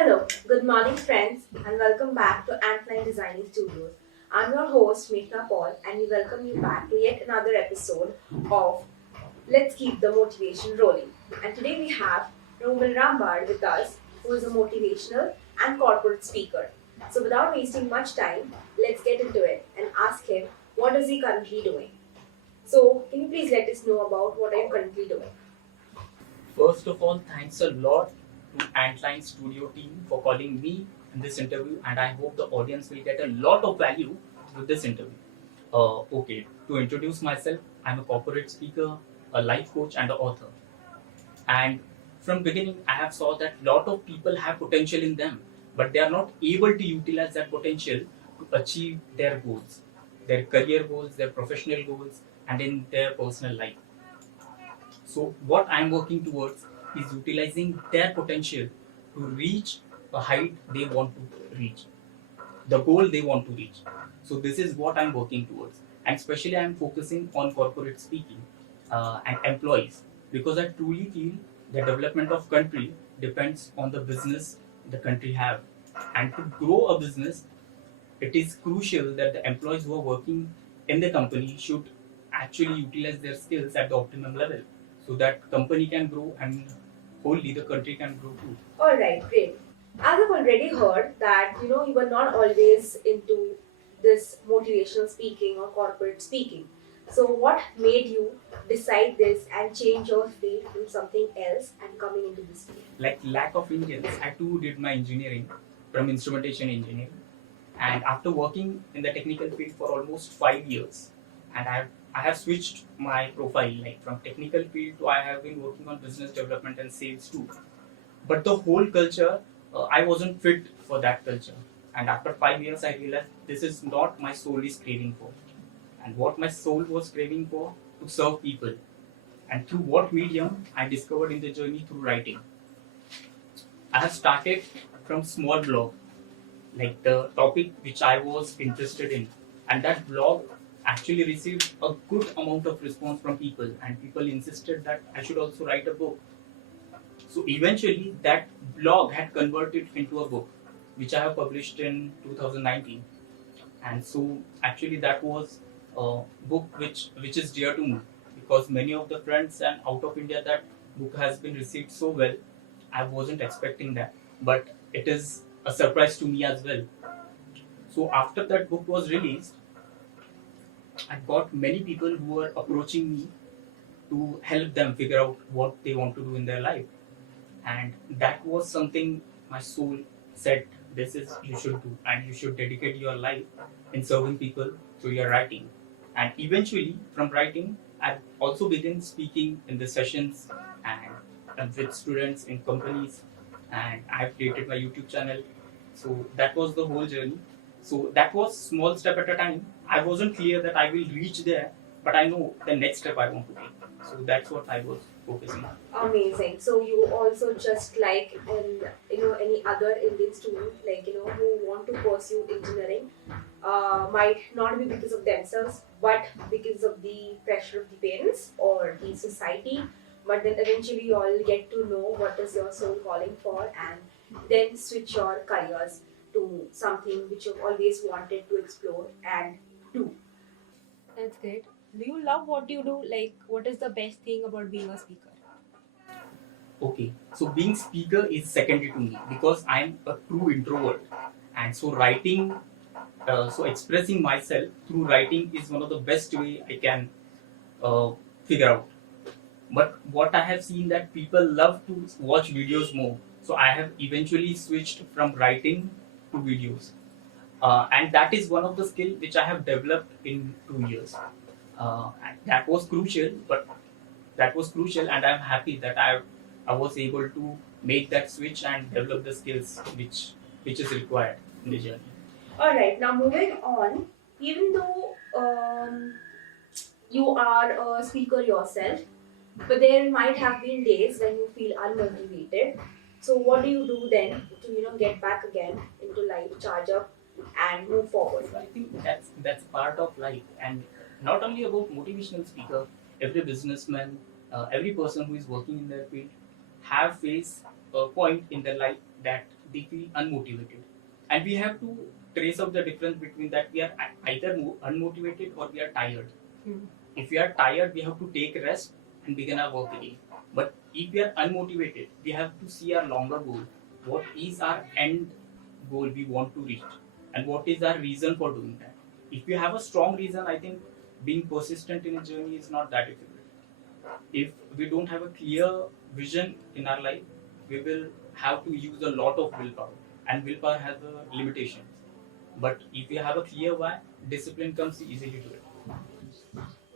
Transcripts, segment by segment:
Hello, good morning, friends, and welcome back to Ant9 Designing Studios. I'm your host, Meghna Paul, and we welcome you back to yet another episode of Let's Keep the Motivation Rolling. And today we have Romil Rambad with us, who is a motivational and corporate speaker. So, without wasting much time, let's get into it and ask him what is he currently doing. So, can you please let us know about what are you currently doing? First of all, thanks a lot to Antline Studio team for calling me in this interview, and I hope the audience will get a lot of value with this interview. Okay, to introduce myself, I'm a corporate speaker, a life coach, and an author. And from beginning, I have saw that lot of people have potential in them, but they are not able to utilize that potential to achieve their goals, their career goals, their professional goals, and in their personal life. So what I'm working towards is utilizing their potential to reach a height they want to reach, the goal they want to reach. So this is what I'm working towards, and especially I'm focusing on corporate speaking and employees because I truly feel the development of country depends on the business the country have, and to grow a business, it is crucial that the employees who are working in the company should actually utilize their skills at the optimum level so that company can grow and wholly the country can grow too. All right, great. As I've already heard that you were not always into this motivational speaking or corporate speaking. So what made you decide this and change your field from something else and coming into this field? Like lack of Indians, I too did my engineering from instrumentation engineering, and after working in the technical field for almost 5 years, and I have switched my profile like from technical field to I have been working on business development and sales too. But the whole culture, I wasn't fit for that culture. And after 5 years, I realized this is not my soul is craving for. And what my soul was craving for to serve people. And through what medium I discovered in the journey through writing. I have started from small blog, like the topic which I was interested in. And that blog actually received a good amount of response from people. And people insisted that I should also write a book. So eventually, that blog had converted into a book, which I have published in 2019. And so, actually, that was a book which is dear to me because many of the friends and out of India that book has been received so well. I wasn't expecting that, but it is a surprise to me as well. So after that book was released, I got many people who were approaching me to help them figure out what they want to do in their life, and that was something my soul said this is you should do and you should dedicate your life in serving people through your writing. And eventually from writing I also began speaking in the sessions and with students in companies, and I have created my YouTube channel. So that was the whole journey. So that was small step at a time. I wasn't clear that I will reach there, but I know the next step I want to take. So that's what I was focusing on. Amazing. So you also just like any other Indian student who want to pursue engineering might not be because of themselves but because of the pressure of the parents or the society. But then eventually you all get to know what is your soul calling for and then switch your careers to something which you've always wanted to explore and do. That's great. Do you love what you do? Like, what is the best thing about being a speaker? Okay, so being speaker is secondary to me because I'm a true introvert, and so writing, so expressing myself through writing is one of the best way I can uh, figure out. But what I have seen that people love to watch videos more, so I have eventually switched from writing to videos, and that is one of the skill which I have developed in 2 years. And that was crucial, and I'm happy that I was able to make that switch and develop the skills which is required in the journey. All right, now moving on. Even though you are a speaker yourself, but there might have been days when you feel unmotivated. So what do you do then to get back again into life, charge up, and move forward? So I think that's part of life, and not only about motivational speaker. Every businessman, every person who is working in their field, have faced a point in their life that they feel unmotivated. And we have to trace out the difference between that we are either unmotivated or we are tired. If we are tired, we have to take rest and begin our work again. But if we are unmotivated, we have to see our longer goal. What is our end goal we want to reach? And what is our reason for doing that? If we have a strong reason, I think being persistent in a journey is not that difficult. If we don't have a clear vision in our life, we will have to use a lot of willpower. And willpower has a limitations. But if we have a clear why, discipline comes easily to it.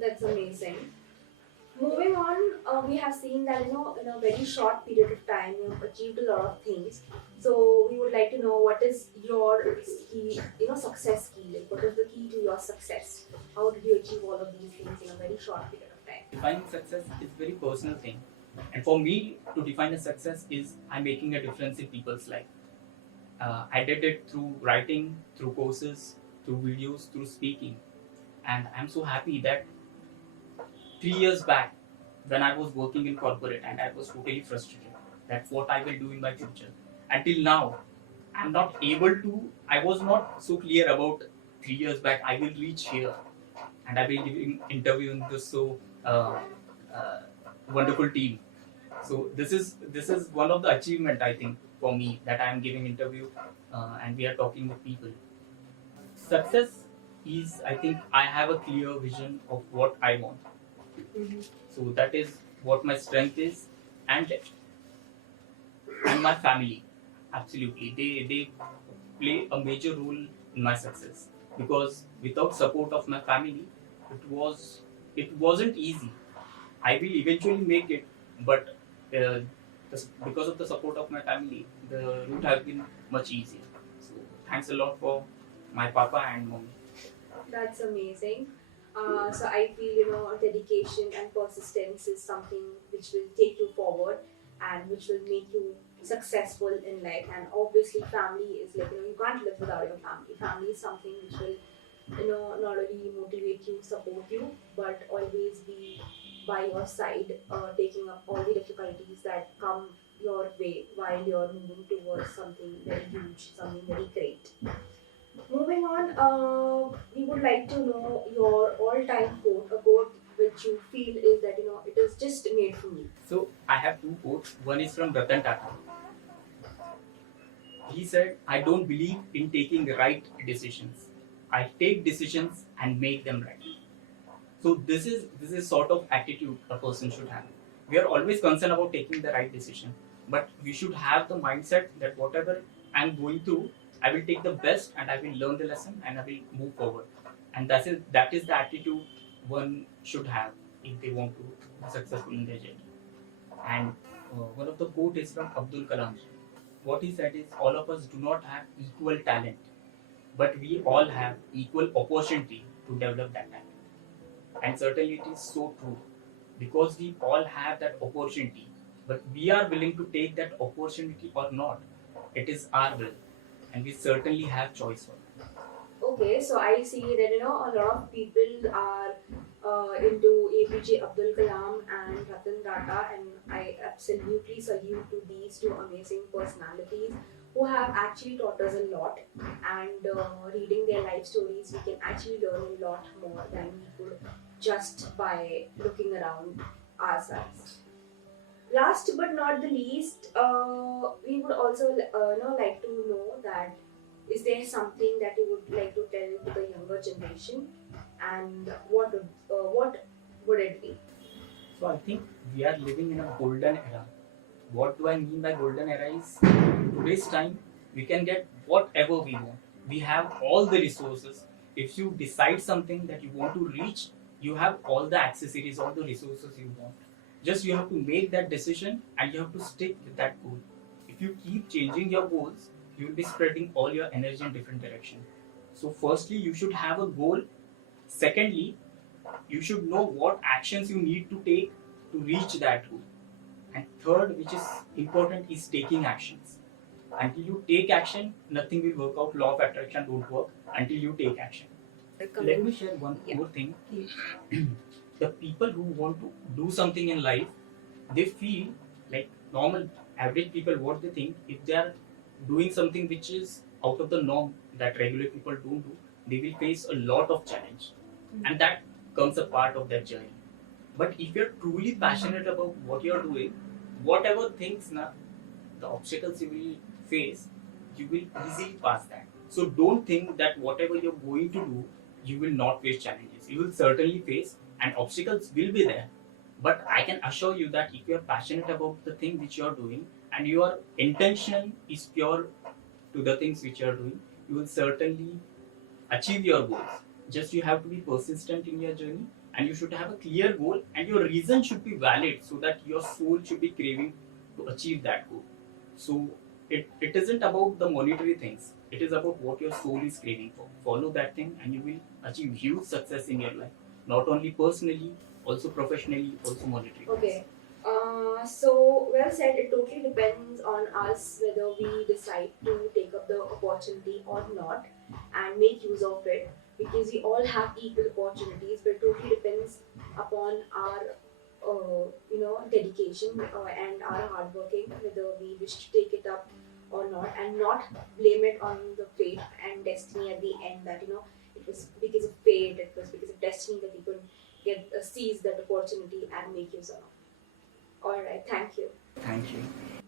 That's amazing. Moving on, we have seen that in a very short period of time you have achieved a lot of things. So we would like to know what is your key, success key. Like what is the key to your success? How did you achieve all of these things in a very short period of time? Defining success is a very personal thing. And for me, to define a success is I'm making a difference in people's life. I did it through writing, through courses, through videos, through speaking. And I'm so happy that 3 years back, when I was working in corporate and I was totally frustrated, that's what I will do in my future. Until now, I'm not able to, I was not so clear about 3 years back, I will reach here and I will give interview in this so uh, wonderful team. So this is one of the achievement I think for me that I am giving interview and we are talking with people. Success is I think I have a clear vision of what I want. So that is what my strength is, and my family. Absolutely, they play a major role in my success because without support of my family, it wasn't easy. I will eventually make it, but because of the support of my family, the route has been much easier. So thanks a lot for my papa and mommy. That's amazing. So I feel dedication and persistence is something which will take you forward and which will make you successful in life. And obviously, family is like you can't live without your family. Family is something which will not only motivate you, support you, but always be by your side, taking up all the difficulties that come your way while you're moving towards something very huge, something very great. Moving on, we would like to know your all-time quote, a quote which you feel is that it is just made for me. So I have two quotes. One is from Ratan Tata. He said, "I don't believe in taking right decisions. I take decisions and make them right." So this is sort of attitude a person should have. We are always concerned about taking the right decision, but we should have the mindset that whatever I'm going through, I will take the best and I will learn the lesson and I will move forward. And that is the attitude one should have if they want to be successful in their journey. And one of the quote is from Abdul Kalam. What he said is, all of us do not have equal talent, but we all have equal opportunity to develop that talent. And certainly it is so true because we all have that opportunity, but we are willing to take that opportunity or not. It is our will, and we certainly have choice for it. Okay, so I see that a lot of people are into APJ Abdul Kalam and Ratan Tata, and I absolutely salute to these two amazing personalities who have actually taught us a lot. And reading their life stories, we can actually learn a lot more than we could just by looking around ourselves. Last but not the least, we would also like to know that is there something that you would like to tell to the younger generation, and what would it be? So I think we are living in a golden era. What do I mean by golden era is today's time we can get whatever we want. We have all the resources. If you decide something that you want to reach, you have all the accessories, all the resources you want. Just you have to make that decision and you have to stick with that goal. If you keep changing your goals, you will be spreading all your energy in different direction. So firstly, you should have a goal. Secondly, you should know what actions you need to take to reach that goal. And third, which is important, is taking actions. Until you take action, nothing will work out. Law of attraction don't work until you take action. Let me share one more thing. The people who want to do something in life, they feel like normal average people. What they think, if they are doing something which is out of the norm that regular people don't do, they will face a lot of challenge, and that comes a part of their journey. But if you're truly passionate about what you're doing, whatever things na, the obstacles you will face, you will easily pass that. So don't think that whatever you're going to do, you will not face challenges. You will certainly face, and obstacles will be there. But I can assure you that if you're passionate about the thing which you're doing and your intention is pure to the things which you're doing, you will certainly achieve your goals. Just you have to be persistent in your journey, and you should have a clear goal, and your reason should be valid so that your soul should be craving to achieve that goal. So it isn't about the monetary things. It is about what your soul is craving for. Follow that thing and you will achieve huge success in your life. Not only personally, also professionally, also monetary. Okay. So well said. It totally depends on us whether we decide to take up the opportunity or not and make use of it, because we all have equal opportunities, but it totally depends upon our dedication and our hard working, whether we wish to take it up or not, and not blame it on the fate and destiny at the end, that it was because of fate, it was because of destiny that we could get seize that opportunity and make use of. All right, thank you. Thank you.